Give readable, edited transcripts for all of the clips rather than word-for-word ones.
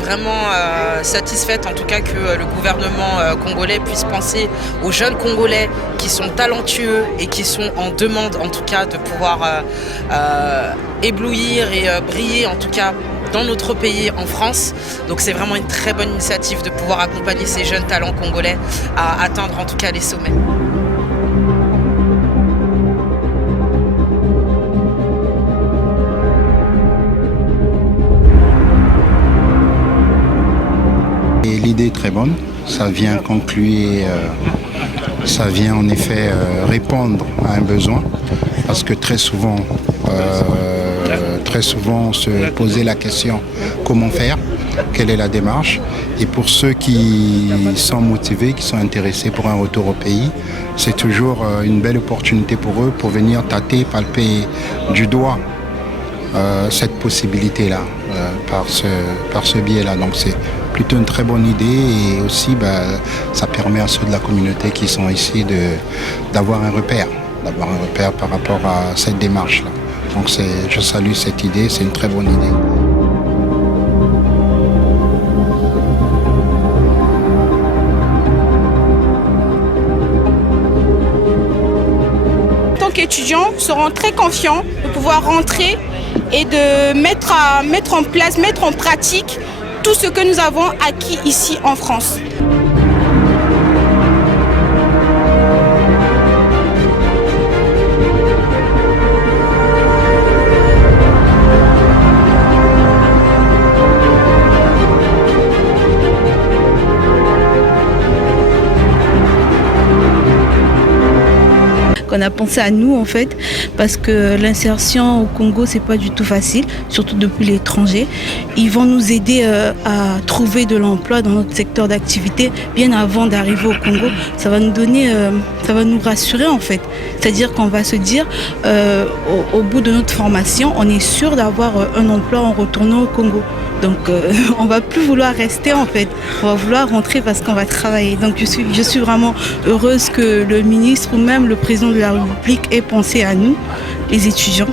vraiment satisfaite en tout cas que le gouvernement congolais puisse penser aux jeunes Congolais qui sont talentueux et qui sont en demande en tout cas de pouvoir éblouir et briller en tout cas dans notre pays, en France. Donc c'est vraiment une très bonne initiative de pouvoir accompagner ces jeunes talents congolais à atteindre en tout cas les sommets. L'idée est très bonne, ça vient conclure, ça vient en effet répondre à un besoin, parce que très souvent on se posait la question comment faire, quelle est la démarche. Et pour ceux qui sont motivés, qui sont intéressés pour un retour au pays, c'est toujours une belle opportunité pour eux pour venir tâter, palper du doigt cette possibilité-là par ce biais-là. Donc c'est plutôt une très bonne idée et aussi ça permet à ceux de la communauté qui sont ici d'avoir un repère par rapport à cette démarche-là. Donc je salue cette idée, c'est une très bonne idée. En tant qu'étudiants, nous serons très confiants de pouvoir rentrer et de mettre en pratique tout ce que nous avons acquis ici en France. On a pensé à nous en fait, parce que l'insertion au Congo c'est pas du tout facile, surtout depuis l'étranger. Ils vont nous aider à trouver de l'emploi dans notre secteur d'activité bien avant d'arriver au Congo. Ça va nous donner, ça va nous rassurer en fait. C'est-à-dire qu'on va se dire au bout de notre formation, on est sûr d'avoir un emploi en retournant au Congo. Donc on va plus vouloir rester en fait, on va vouloir rentrer parce qu'on va travailler. Donc je suis vraiment heureuse que le ministre ou même le président de la République ait pensé à nous, les étudiants.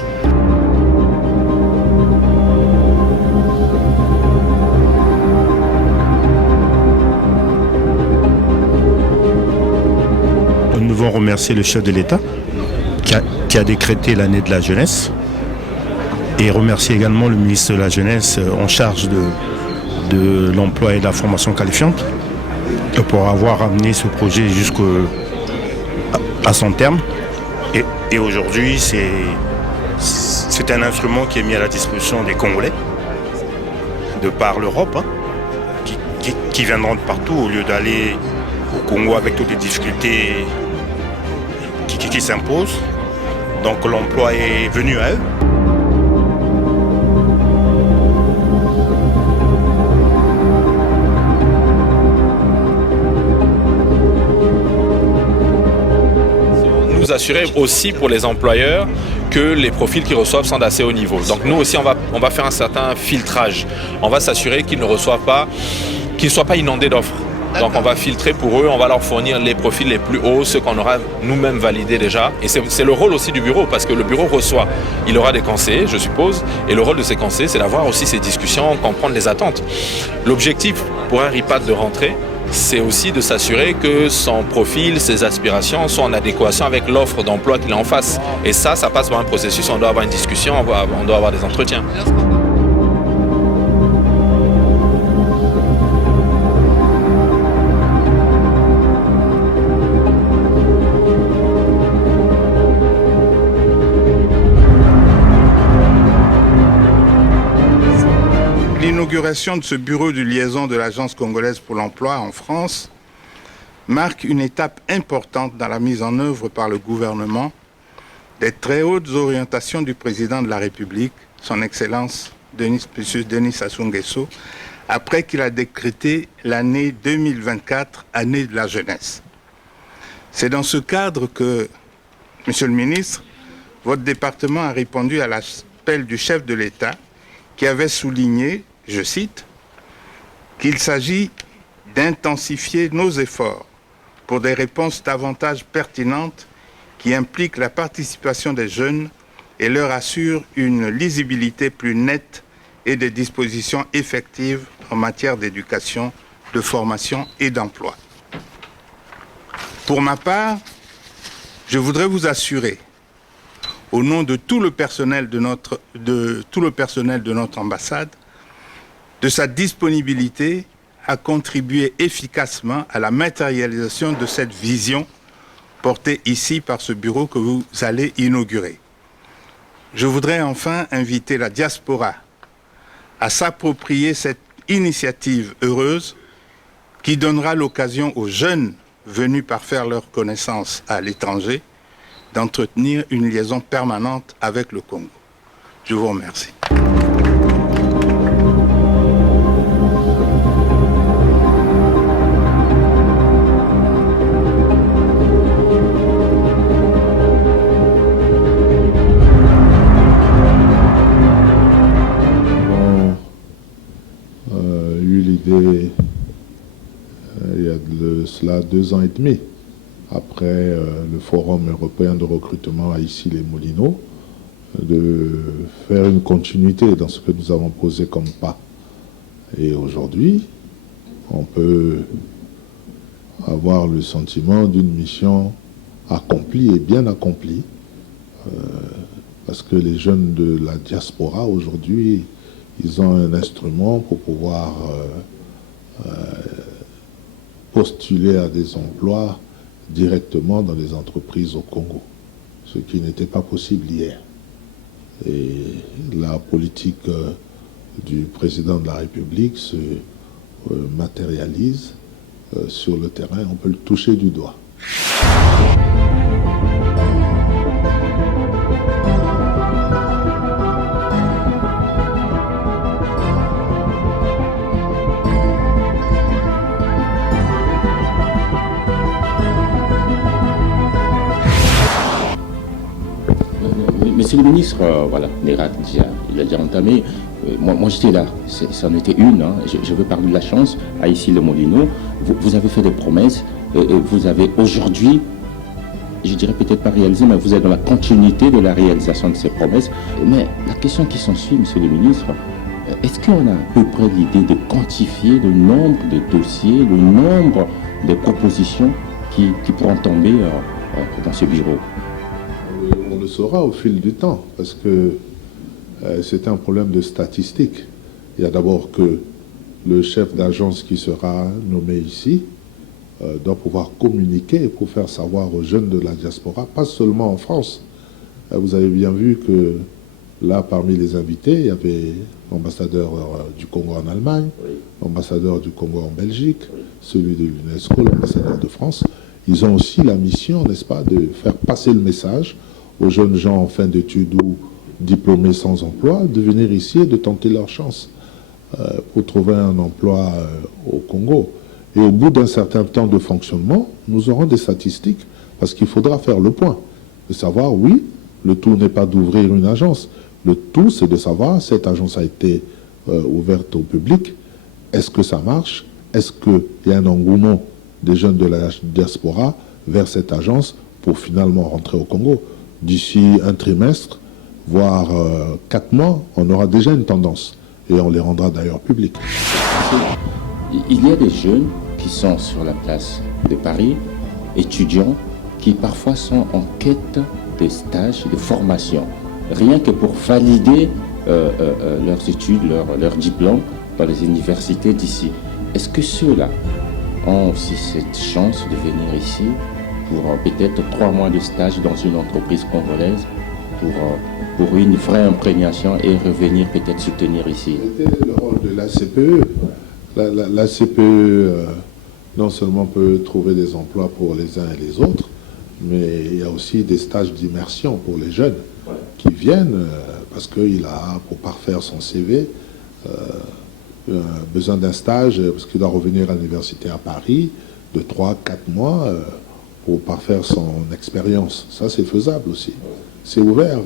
Nous devons remercier le chef de l'État qui a décrété l'année de la jeunesse. Et remercier également le ministre de la Jeunesse en charge de l'emploi et de la formation qualifiante pour avoir amené ce projet jusqu'à son terme. Et aujourd'hui, c'est un instrument qui est mis à la disposition des Congolais, de par l'Europe, qui viendront de partout au lieu d'aller au Congo avec toutes les difficultés qui s'imposent. Donc l'emploi est venu à eux. Nous assurer aussi pour les employeurs que les profils qu'ils reçoivent sont d'assez haut niveau. Donc nous aussi on va faire un certain filtrage. On va s'assurer qu'ils ne soient pas inondés d'offres. Donc on va filtrer pour eux, on va leur fournir les profils les plus hauts, ceux qu'on aura nous-mêmes validés déjà. Et c'est le rôle aussi du bureau, parce que le bureau reçoit, il aura des conseillers, je suppose, et le rôle de ces conseillers, c'est d'avoir aussi ces discussions, comprendre les attentes. L'objectif pour un RIPAT de rentrer, c'est aussi de s'assurer que son profil, ses aspirations sont en adéquation avec l'offre d'emploi qu'il a en face. Et ça passe par un processus, on doit avoir une discussion, on doit avoir des entretiens. L'inauguration de ce bureau de liaison de l'Agence congolaise pour l'emploi en France marque une étape importante dans la mise en œuvre par le gouvernement des très hautes orientations du président de la République, son Excellence M. Denis Sassou Nguesso, après qu'il a décrété l'année 2024, année de la jeunesse. C'est dans ce cadre que, Monsieur le ministre, votre département a répondu à l'appel du chef de l'État qui avait souligné, je cite, qu'il s'agit d'intensifier nos efforts pour des réponses davantage pertinentes qui impliquent la participation des jeunes et leur assurent une lisibilité plus nette et des dispositions effectives en matière d'éducation, de formation et d'emploi. Pour ma part, je voudrais vous assurer, au nom de tout le personnel de notre ambassade, de sa disponibilité à contribuer efficacement à la matérialisation de cette vision portée ici par ce bureau que vous allez inaugurer. Je voudrais enfin inviter la diaspora à s'approprier cette initiative heureuse qui donnera l'occasion aux jeunes venus par faire leur connaissance à l'étranger d'entretenir une liaison permanente avec le Congo. Je vous remercie. Il y a de cela 2 ans et demi, après le Forum européen de recrutement à Issy-les-Moulineaux, de faire une continuité dans ce que nous avons posé comme pas. Et aujourd'hui, on peut avoir le sentiment d'une mission accomplie et bien accomplie, parce que les jeunes de la diaspora aujourd'hui, ils ont un instrument pour pouvoir postuler à des emplois directement dans les entreprises au Congo, ce qui n'était pas possible hier. Et la politique du président de la République se matérialise sur le terrain, on peut le toucher du doigt. Monsieur le ministre, voilà, Nérat, il a déjà entamé. Moi j'étais là, c'en était une. Hein. Je veux parler de la chance à Issy-les-Moulineaux. Vous avez fait des promesses. Vous avez aujourd'hui, je dirais peut-être pas réalisé, mais vous êtes dans la continuité de la réalisation de ces promesses. Mais la question qui s'ensuit, monsieur le ministre, est-ce qu'on a à peu près l'idée de quantifier le nombre de dossiers, le nombre de propositions qui pourront tomber dans ce bureau? On le saura au fil du temps, parce que c'est un problème de statistique. Il y a d'abord que le chef d'agence qui sera nommé ici doit pouvoir communiquer pour faire savoir aux jeunes de la diaspora, pas seulement en France. Vous avez bien vu que là, parmi les invités, il y avait l'ambassadeur du Congo en Allemagne, l'ambassadeur du Congo en Belgique, celui de l'UNESCO, l'ambassadeur de France. Ils ont aussi la mission, n'est-ce pas, de faire passer le message aux jeunes gens en fin d'études ou diplômés sans emploi, de venir ici et de tenter leur chance pour trouver un emploi au Congo. Et au bout d'un certain temps de fonctionnement, nous aurons des statistiques, parce qu'il faudra faire le point, de savoir, oui, le tout n'est pas d'ouvrir une agence, le tout c'est de savoir, cette agence a été ouverte au public, est-ce que ça marche, est-ce qu'il y a un engouement des jeunes de la diaspora vers cette agence pour finalement rentrer au Congo. D'ici un trimestre, voire 4 mois, on aura déjà une tendance et on les rendra d'ailleurs publics. Il y a des jeunes qui sont sur la place de Paris, étudiants, qui parfois sont en quête de stages, de formation, rien que pour valider leurs études, leurs diplômes dans les universités d'ici. Est-ce que ceux-là ont aussi cette chance de venir ici pour peut-être 3 mois de stage dans une entreprise congolaise pour une vraie imprégnation et revenir peut-être soutenir ici? C'était le rôle de l'ACPE. L'ACPE non seulement peut trouver des emplois pour les uns et les autres, mais il y a aussi des stages d'immersion pour les jeunes qui viennent parce qu'il a, pour parfaire son CV, besoin d'un stage parce qu'il doit revenir à l'université à Paris de 3-4 mois pour parfaire son expérience. Ça, c'est faisable aussi. C'est ouvert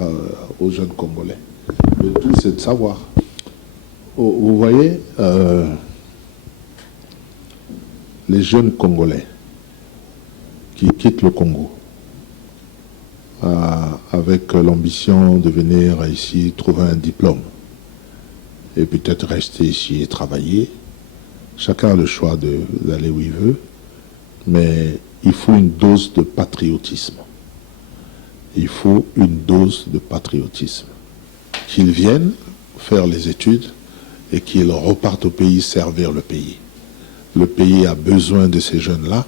aux jeunes Congolais. Le tout, c'est de savoir. Vous voyez, les jeunes Congolais qui quittent le Congo avec l'ambition de venir ici trouver un diplôme et peut-être rester ici et travailler, Chacun a le choix d'aller où il veut, mais il faut une dose de patriotisme. Il faut une dose de patriotisme. Qu'ils viennent faire les études et qu'ils repartent au pays servir le pays. Le pays a besoin de ces jeunes-là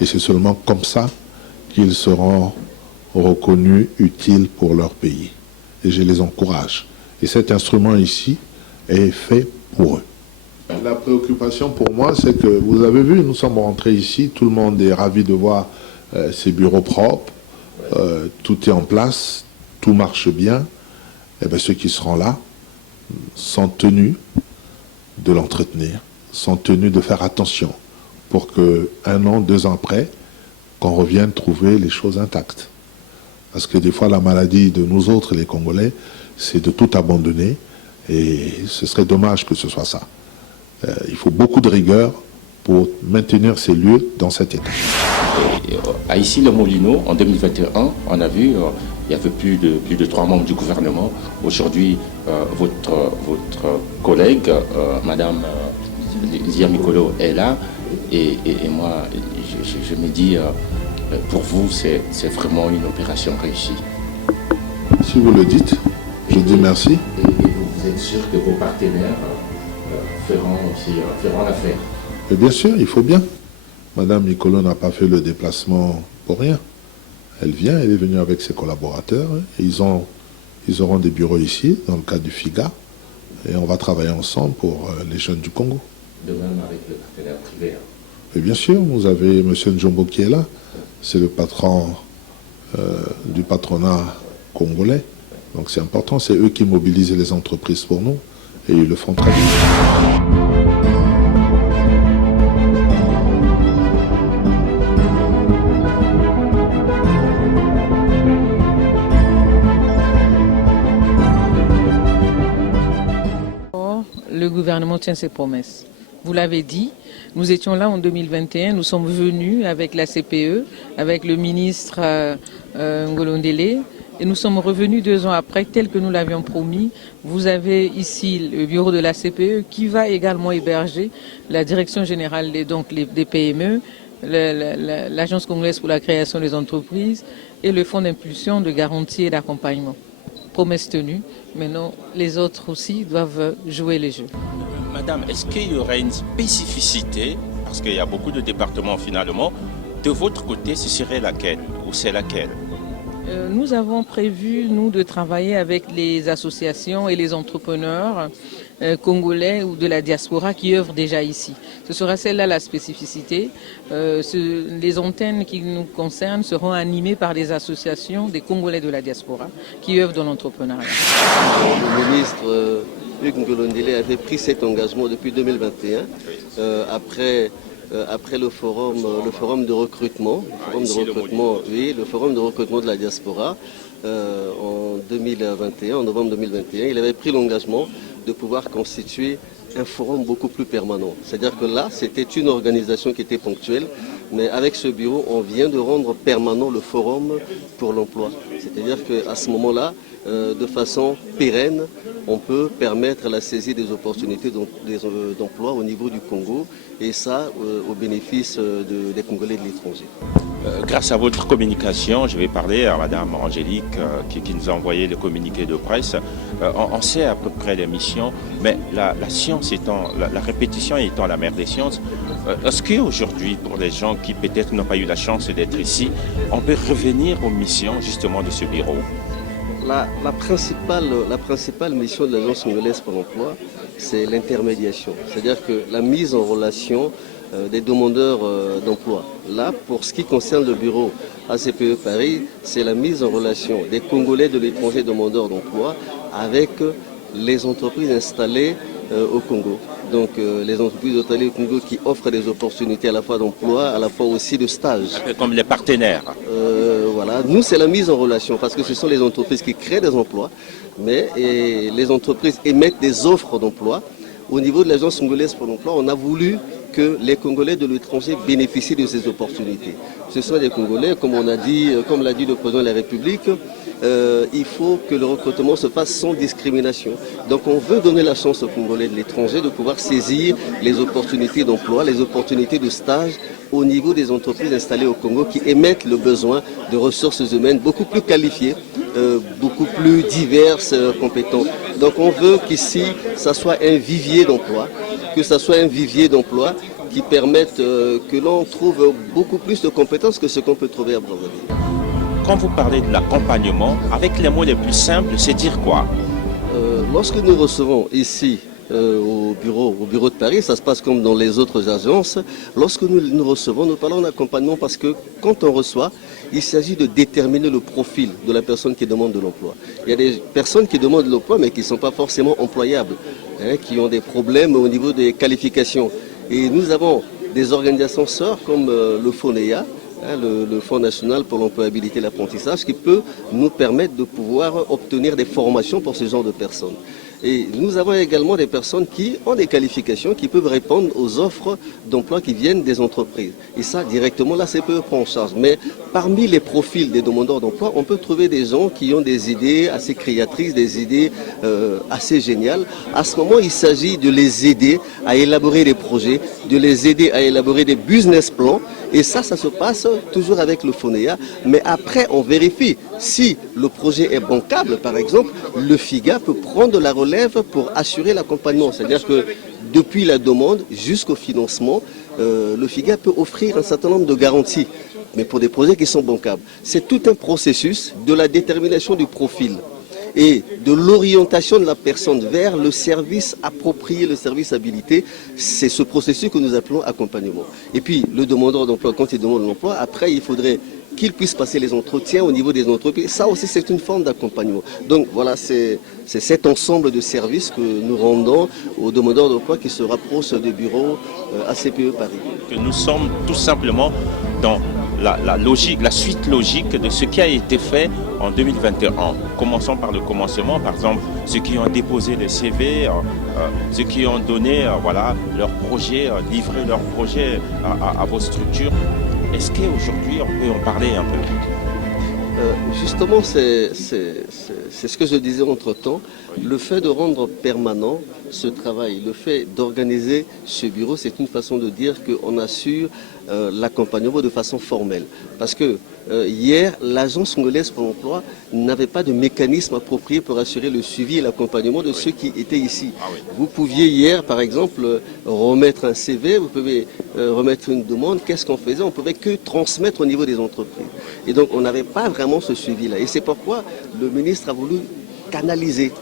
et c'est seulement comme ça qu'ils seront reconnus, utiles pour leur pays. Et je les encourage. Et cet instrument ici est fait pour eux. La préoccupation pour moi, c'est que, vous avez vu, nous sommes rentrés ici, tout le monde est ravi de voir ces bureaux propres, tout est en place, tout marche bien. Et bien ceux qui seront là sont tenus de l'entretenir, sont tenus de faire attention pour que 1 an, 2 ans après, qu'on revienne trouver les choses intactes. Parce que des fois, la maladie de nous autres, les Congolais, c'est de tout abandonner et ce serait dommage que ce soit ça. Il faut beaucoup de rigueur pour maintenir ces lieux dans cet état. À Issy-les-Moulineaux, en 2021, on a vu, il y avait plus de 3 membres du gouvernement. Aujourd'hui, votre collègue, Madame Zia Mikolo, est là. Et moi, je me dis, pour vous, c'est vraiment une opération réussie. Si vous le dites, je dis merci. Et vous êtes sûr que vos partenaires feront l'affaire? Et bien sûr, il faut bien. Madame Mikolo n'a pas fait le déplacement pour rien. Elle vient, elle est venue avec ses collaborateurs. Et ils auront des bureaux ici, dans le cadre du FIGA. Et on va travailler ensemble pour les jeunes du Congo. De même avec le partenaire privé. Et bien sûr, vous avez M. Njombo qui est là. C'est le patron du patronat congolais. Donc c'est important, c'est eux qui mobilisent les entreprises pour nous. Et ils le font très bien. Le gouvernement tient ses promesses. Vous l'avez dit, nous étions là en 2021, nous sommes venus avec la CPE, avec le ministre Ngolondele, et nous sommes revenus 2 ans après, tel que nous l'avions promis. Vous avez ici le bureau de la CPE qui va également héberger la direction générale des PME, l'Agence congolaise pour la création des entreprises et le fonds d'impulsion, de garantie et d'accompagnement. Promesse tenue, maintenant les autres aussi doivent jouer les jeux. Madame, est-ce qu'il y aurait une spécificité, parce qu'il y a beaucoup de départements finalement, de votre côté, ce serait laquelle ou c'est laquelle? Nous avons prévu, nous, de travailler avec les associations et les entrepreneurs congolais ou de la diaspora qui œuvrent déjà ici. Ce sera celle-là la spécificité. Les antennes qui nous concernent seront animées par des associations des Congolais de la diaspora qui œuvrent dans l'entrepreneuriat. Le ministre Hugues Ngolondele avait pris cet engagement depuis 2021, après le forum de recrutement, le forum de recrutement de la diaspora en novembre 2021, il avait pris l'engagement de pouvoir constituer un forum beaucoup plus permanent. C'est-à-dire que là, c'était une organisation qui était ponctuelle, mais avec ce bureau, on vient de rendre permanent le forum pour l'emploi. C'est-à-dire qu'à ce moment-là, de façon pérenne, on peut permettre la saisie des opportunités d'emploi au niveau du Congo, et ça au bénéfice des Congolais de l'étranger. Grâce à votre communication, je vais parler à Madame Angélique qui nous a envoyé le communiqué de presse. On sait à peu près les missions, mais la science étant, la répétition étant la mère des sciences, est-ce qu'aujourd'hui, pour les gens qui peut-être n'ont pas eu la chance d'être ici, on peut revenir aux missions justement de ce bureau? La principale mission de l'Agence congolaise pour l'emploi, c'est l'intermédiation. C'est-à-dire que la mise en relation des demandeurs d'emploi. Là, pour ce qui concerne le bureau ACPE Paris, c'est la mise en relation des Congolais de l'étranger demandeurs d'emploi avec les entreprises installées au Congo. Donc les entreprises installées au Congo qui offrent des opportunités à la fois d'emploi, à la fois aussi de stage. Comme les partenaires. Voilà, nous c'est la mise en relation parce que ce sont les entreprises qui créent des emplois, mais les entreprises émettent des offres d'emploi. Au niveau de l'Agence congolaise pour l'emploi, on a voulu que les Congolais de l'étranger bénéficient de ces opportunités. Ce sont des Congolais, comme l'a dit le président de la République, il faut que le recrutement se fasse sans discrimination. Donc on veut donner la chance aux Congolais de l'étranger de pouvoir saisir les opportunités d'emploi, les opportunités de stage au niveau des entreprises installées au Congo qui émettent le besoin de ressources humaines beaucoup plus qualifiées, beaucoup plus diverses, compétentes. Donc on veut qu'ici, ça soit un vivier d'emploi, que ça soit un vivier d'emploi qui permette que l'on trouve beaucoup plus de compétences que ce qu'on peut trouver à Brazzaville. Quand vous parlez de l'accompagnement, avec les mots les plus simples, c'est dire quoi? Lorsque nous recevons ici au bureau de Paris, ça se passe comme dans les autres agences. Lorsque nous recevons, nous parlons d'accompagnement parce que quand on reçoit, il s'agit de déterminer le profil de la personne qui demande de l'emploi. Il y a des personnes qui demandent de l'emploi mais qui ne sont pas forcément employables, qui ont des problèmes au niveau des qualifications. Et nous avons des organisations sœurs comme le FONEA, le Fonds national pour l'employabilité et l'apprentissage, qui peut nous permettre de pouvoir obtenir des formations pour ce genre de personnes. Et nous avons également des personnes qui ont des qualifications, qui peuvent répondre aux offres d'emploi qui viennent des entreprises. Et ça, directement, la CPE prend en charge. Mais parmi les profils des demandeurs d'emploi, on peut trouver des gens qui ont des idées assez créatrices, des idées assez géniales. À ce moment, il s'agit de les aider à élaborer des projets, de les aider à élaborer des business plans. Et ça se passe toujours avec le FONEA. Mais après, on vérifie. Si le projet est bancable, par exemple, le FIGA peut prendre la relève pour assurer l'accompagnement. C'est-à-dire que depuis la demande jusqu'au financement, le FIGA peut offrir un certain nombre de garanties, mais pour des projets qui sont bancables. C'est tout un processus de la détermination du profil et de l'orientation de la personne vers le service approprié, le service habilité. C'est ce processus que nous appelons accompagnement. Et puis le demandeur d'emploi, quand il demande l'emploi, après il faudrait qu'il puisse passer les entretiens au niveau des entreprises. Ça aussi, c'est une forme d'accompagnement. Donc voilà, c'est cet ensemble de services que nous rendons aux demandeurs d'emploi qui se rapprochent des bureaux ACPE Paris. Que nous sommes tout simplement dans la suite logique de ce qui a été fait en 2021. Commençons par le commencement, par exemple, ceux qui ont déposé les CV, ceux qui ont donné leur projet, livré leur projet à vos structures. Est-ce qu'aujourd'hui, on peut en parler un peu? Justement, c'est ce que je disais entre-temps. Le fait de rendre permanent ce travail, le fait d'organiser ce bureau, c'est une façon de dire qu'on assure l'accompagnement de façon formelle. Parce que hier, l'Agence congolaise pour l'emploi n'avait pas de mécanisme approprié pour assurer le suivi et l'accompagnement de ceux qui étaient ici. Vous pouviez hier, par exemple, remettre un CV, vous pouvez remettre une demande. Qu'est-ce qu'on faisait? On ne pouvait que transmettre au niveau des entreprises. Et donc, on n'avait pas vraiment ce suivi-là. Et c'est pourquoi le ministre a voulu canaliser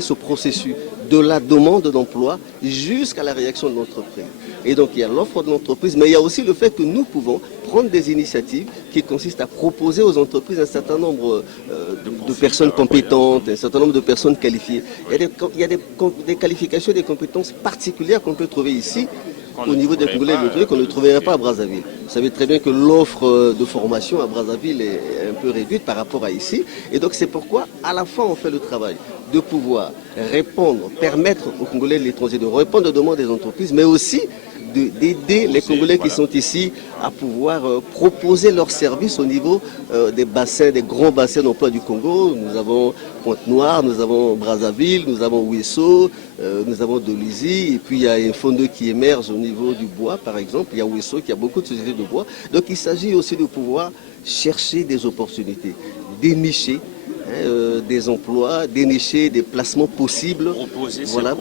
ce processus de la demande d'emploi jusqu'à la réaction de l'entreprise. Et donc il y a l'offre de l'entreprise, mais il y a aussi le fait que nous pouvons prendre des initiatives qui consistent à proposer aux entreprises un certain nombre de personnes compétentes, un certain nombre de personnes qualifiées. Il y a des qualifications et des compétences particulières qu'on peut trouver ici, au niveau des Congolais qu'on ne trouverait pas à Brazzaville. Vous savez très bien que l'offre de formation à Brazzaville est un peu réduite par rapport à ici. Et donc c'est pourquoi à la fois on fait le travail de pouvoir répondre, permettre aux Congolais de l'étranger de répondre aux demandes des entreprises, mais aussi d'aider les Congolais qui sont ici à pouvoir proposer leurs services au niveau des bassins, des grands bassins d'emploi du Congo. Nous avons Pointe-Noire, nous avons Brazzaville, nous avons Ouesso, nous avons Dolisie, et puis il y a un fonds qui émerge au niveau du bois, par exemple. Il y a Ouesso qui a beaucoup de sociétés de bois. Donc il s'agit aussi de pouvoir chercher des opportunités, dénicher des emplois, dénicher des placements possibles, voilà,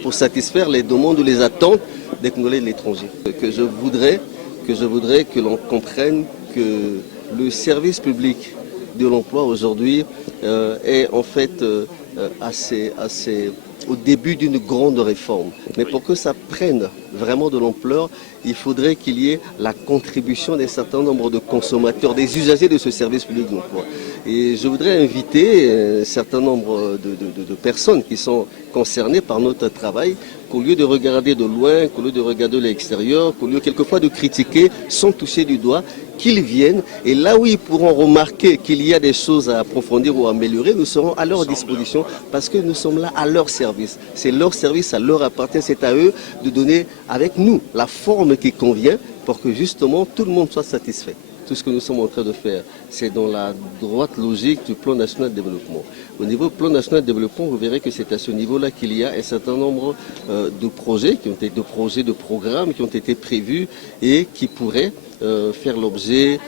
pour satisfaire les demandes ou les attentes des Congolais de l'étranger. Que je voudrais que l'on comprenne que le service public de l'emploi aujourd'hui est en fait au début d'une grande réforme. Mais pour que ça prenne vraiment de l'ampleur, il faudrait qu'il y ait la contribution d'un certain nombre de consommateurs, des usagers de ce service public de l'emploi. Et je voudrais inviter un certain nombre de personnes qui sont concernées par notre travail, qu'au lieu de regarder de loin, qu'au lieu de regarder de l'extérieur, qu'au lieu quelquefois de critiquer sans toucher du doigt, qu'ils viennent, et là où ils pourront remarquer qu'il y a des choses à approfondir ou à améliorer, nous serons à leur disposition parce que nous sommes là à leur service. C'est leur service, ça leur appartient, c'est à eux de donner avec nous la forme qui convient pour que justement tout le monde soit satisfait. tout ce que nous sommes en train de faire, c'est dans la droite logique du plan national de développement. Au niveau plan national de développement, vous verrez que c'est à ce niveau-là qu'il y a un certain nombre de projets, de programmes qui ont été prévus et qui pourraient faire l'objet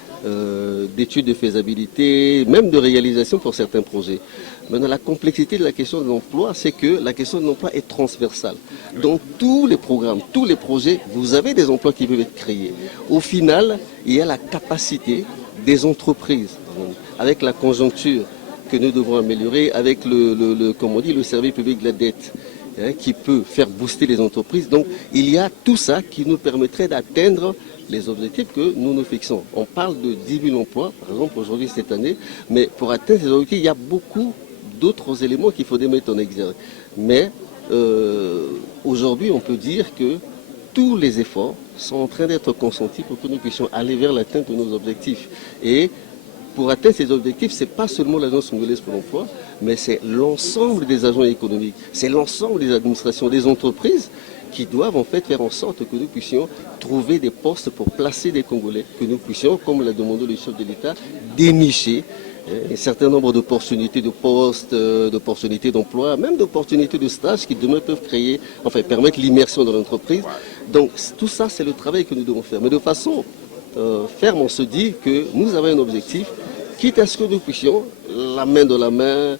d'études de faisabilité, même de réalisation pour certains projets. Maintenant, la complexité de la question de l'emploi, c'est que la question de l'emploi est transversale. Dans tous les programmes, tous les projets, vous avez des emplois qui peuvent être créés. Au final, il y a la capacité des entreprises, avec la conjoncture que nous devons améliorer, avec le service public de la dette, qui peut faire booster les entreprises. Donc, il y a tout ça qui nous permettrait d'atteindre les objectifs que nous nous fixons. On parle de 10 000 emplois, par exemple, aujourd'hui, cette année, mais pour atteindre ces objectifs, il y a beaucoup d'autres éléments qu'il faudrait mettre en exergue. Mais aujourd'hui, on peut dire que tous les efforts sont en train d'être consentis pour que nous puissions aller vers l'atteinte de nos objectifs. Et pour atteindre ces objectifs, ce n'est pas seulement l'Agence congolaise pour l'emploi, mais c'est l'ensemble des agents économiques, c'est l'ensemble des administrations, des entreprises qui doivent en fait faire en sorte que nous puissions trouver des postes pour placer des Congolais, que nous puissions, comme l'a demandé le chef de l'État, dénicher un certain nombre d'opportunités de postes, d'opportunités d'emploi, même d'opportunités de stage qui demain peuvent permettre l'immersion dans l'entreprise. Donc tout ça, c'est le travail que nous devons faire. Mais de façon ferme, on se dit que nous avons un objectif, quitte à ce que nous puissions, la main dans la main,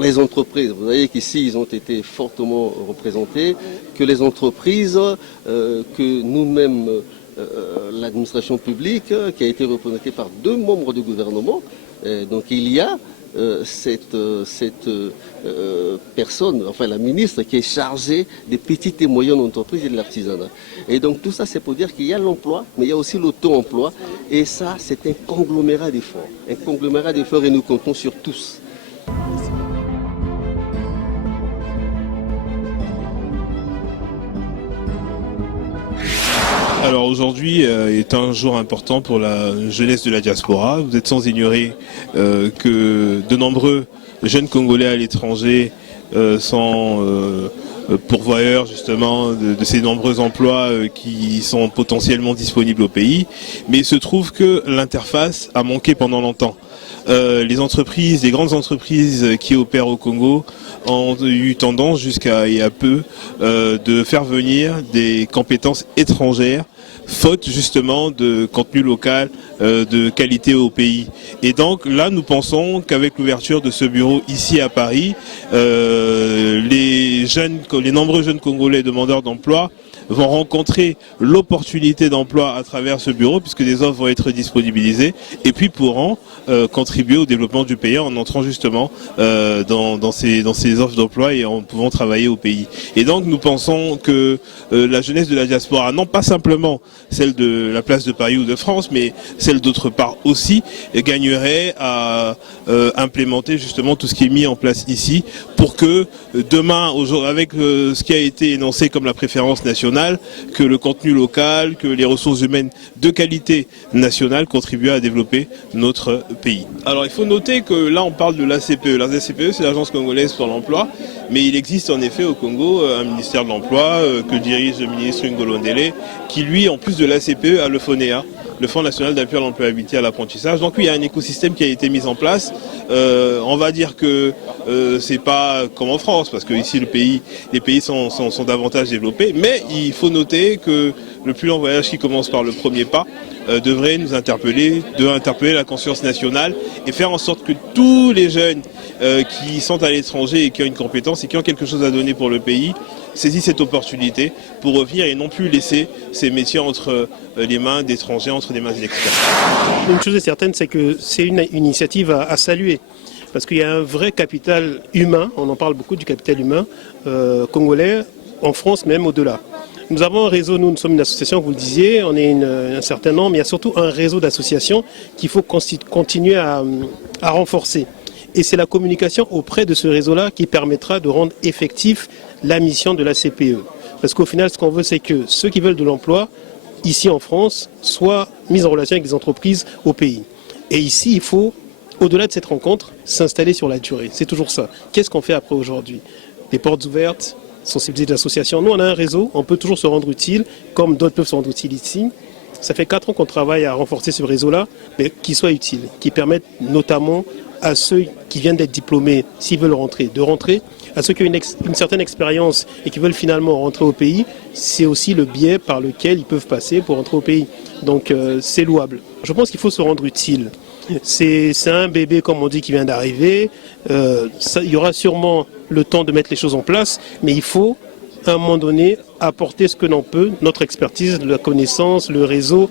les entreprises, vous voyez qu'ici ils ont été fortement représentés, que les entreprises, que nous-mêmes, l'administration publique, qui a été représentée par 2 membres du gouvernement, donc il y a cette personne, enfin la ministre qui est chargée des petites et moyennes entreprises et de l'artisanat. Et donc tout ça c'est pour dire qu'il y a l'emploi, mais il y a aussi l'auto-emploi, et ça c'est un conglomérat d'efforts. Un conglomérat d'efforts et nous comptons sur tous. Alors aujourd'hui est un jour important pour la jeunesse de la diaspora. Vous êtes sans ignorer que de nombreux jeunes Congolais à l'étranger sont pourvoyeurs justement de ces nombreux emplois qui sont potentiellement disponibles au pays. Mais il se trouve que l'interface a manqué pendant longtemps. Les entreprises, les grandes entreprises qui opèrent au Congo ont eu tendance jusqu'à il y a peu de faire venir des compétences étrangères faute justement de contenu local de qualité au pays. Et donc là nous pensons qu'avec l'ouverture de ce bureau ici à Paris, les nombreux jeunes Congolais demandeurs d'emploi vont rencontrer l'opportunité d'emploi à travers ce bureau puisque des offres vont être disponibilisées et puis pourront contribuer au développement du pays en entrant justement dans ces offres d'emploi et en pouvant travailler au pays. Et donc nous pensons que la jeunesse de la diaspora, non pas simplement celle de la place de Paris ou de France, mais celle d'autre part aussi, gagnerait à implémenter justement tout ce qui est mis en place ici pour que demain, avec ce qui a été énoncé comme la préférence nationale, que le contenu local, que les ressources humaines de qualité nationale contribuent à développer notre pays. Alors il faut noter que là on parle de l'ACPE. L'ACPE c'est l'Agence congolaise pour l'emploi, mais il existe en effet au Congo un ministère de l'emploi que dirige le ministre Ngolondele, qui lui en plus de l'ACPE a le FONEA, le Fonds national d'appui à l'employabilité et à l'apprentissage. Donc oui, il y a un écosystème qui a été mis en place. On va dire que c'est pas comme en France, parce que ici les pays sont davantage développés, mais il faut noter que le plus long voyage qui commence par le premier pas devrait nous interpeller, la conscience nationale et faire en sorte que tous les jeunes qui sont à l'étranger et qui ont une compétence et qui ont quelque chose à donner pour le pays saisissent cette opportunité pour revenir et non plus laisser ces métiers entre les mains d'étrangers, entre les mains d'experts. Une chose est certaine, c'est que c'est une initiative à saluer. Parce qu'il y a un vrai capital humain, on en parle beaucoup du capital humain congolais, en France même au-delà. Nous avons un réseau, nous sommes une association, vous le disiez, on est un certain nombre, mais il y a surtout un réseau d'associations qu'il faut continuer à renforcer. Et c'est la communication auprès de ce réseau-là qui permettra de rendre effectif la mission de la CPE. Parce qu'au final, ce qu'on veut, c'est que ceux qui veulent de l'emploi, ici en France, soient mis en relation avec des entreprises au pays. Et ici, il faut, au-delà de cette rencontre, s'installer sur la durée. C'est toujours ça. Qu'est-ce qu'on fait après aujourd'hui? Des portes ouvertes, sensibiliser l'association. Nous, on a un réseau, on peut toujours se rendre utile, comme d'autres peuvent se rendre utiles ici. Ça fait 4 ans qu'on travaille à renforcer ce réseau-là, mais qui soit utile, qui permette notamment à ceux qui viennent d'être diplômés, s'ils veulent rentrer, de rentrer, à ceux qui ont une certaine expérience et qui veulent finalement rentrer au pays, c'est aussi le biais par lequel ils peuvent passer pour rentrer au pays. Donc c'est louable. Je pense qu'il faut se rendre utile. C'est un bébé, comme on dit, qui vient d'arriver. Il y aura sûrement le temps de mettre les choses en place, mais il faut, à un moment donné, apporter ce que l'on peut, notre expertise, la connaissance, le réseau,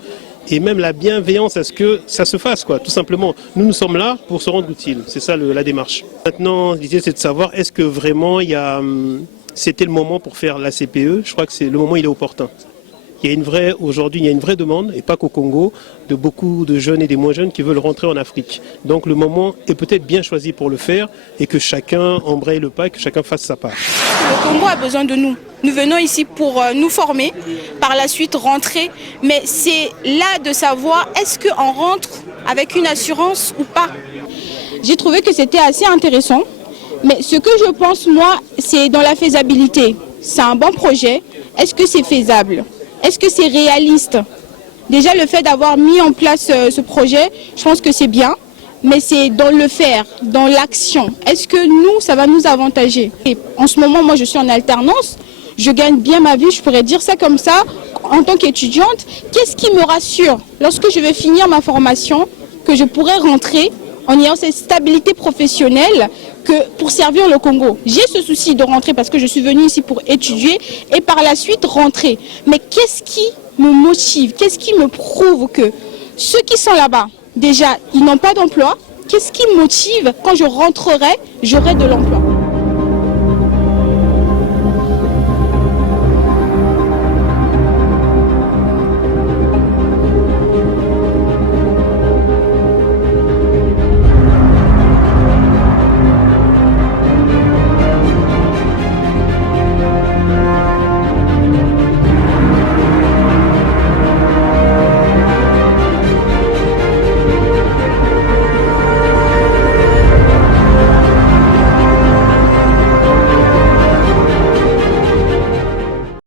et même la bienveillance à ce que ça se fasse, quoi, tout simplement. Nous sommes là pour se rendre utile. C'est ça la démarche. Maintenant, l'idée, c'est de savoir, est-ce que vraiment c'était le moment pour faire la CPE? Je crois que le moment, il est opportun. Aujourd'hui, il y a une vraie demande, et pas qu'au Congo, de beaucoup de jeunes et des moins jeunes qui veulent rentrer en Afrique. Donc le moment est peut-être bien choisi pour le faire et que chacun embraye le pas et que chacun fasse sa part. Le Congo a besoin de nous. Nous venons ici pour nous former, par la suite rentrer. Mais c'est là de savoir est-ce qu'on rentre avec une assurance ou pas. J'ai trouvé que c'était assez intéressant. Mais ce que je pense, moi, c'est dans la faisabilité. C'est un bon projet. Est-ce que c'est faisable ? Est-ce que c'est réaliste? Déjà, le fait d'avoir mis en place ce projet, je pense que c'est bien, mais c'est dans le faire, dans l'action. Est-ce que nous, ça va nous avantager? Et en ce moment, moi, je suis en alternance, je gagne bien ma vie, je pourrais dire ça comme ça, en tant qu'étudiante. Qu'est-ce qui me rassure lorsque je vais finir ma formation, que je pourrai rentrer en ayant cette stabilité professionnelle que pour servir le Congo? J'ai ce souci de rentrer parce que je suis venue ici pour étudier et par la suite rentrer. Mais qu'est-ce qui me motive? Qu'est-ce qui me prouve que ceux qui sont là-bas, déjà, ils n'ont pas d'emploi? Qu'est-ce qui me motive quand je rentrerai, j'aurai de l'emploi?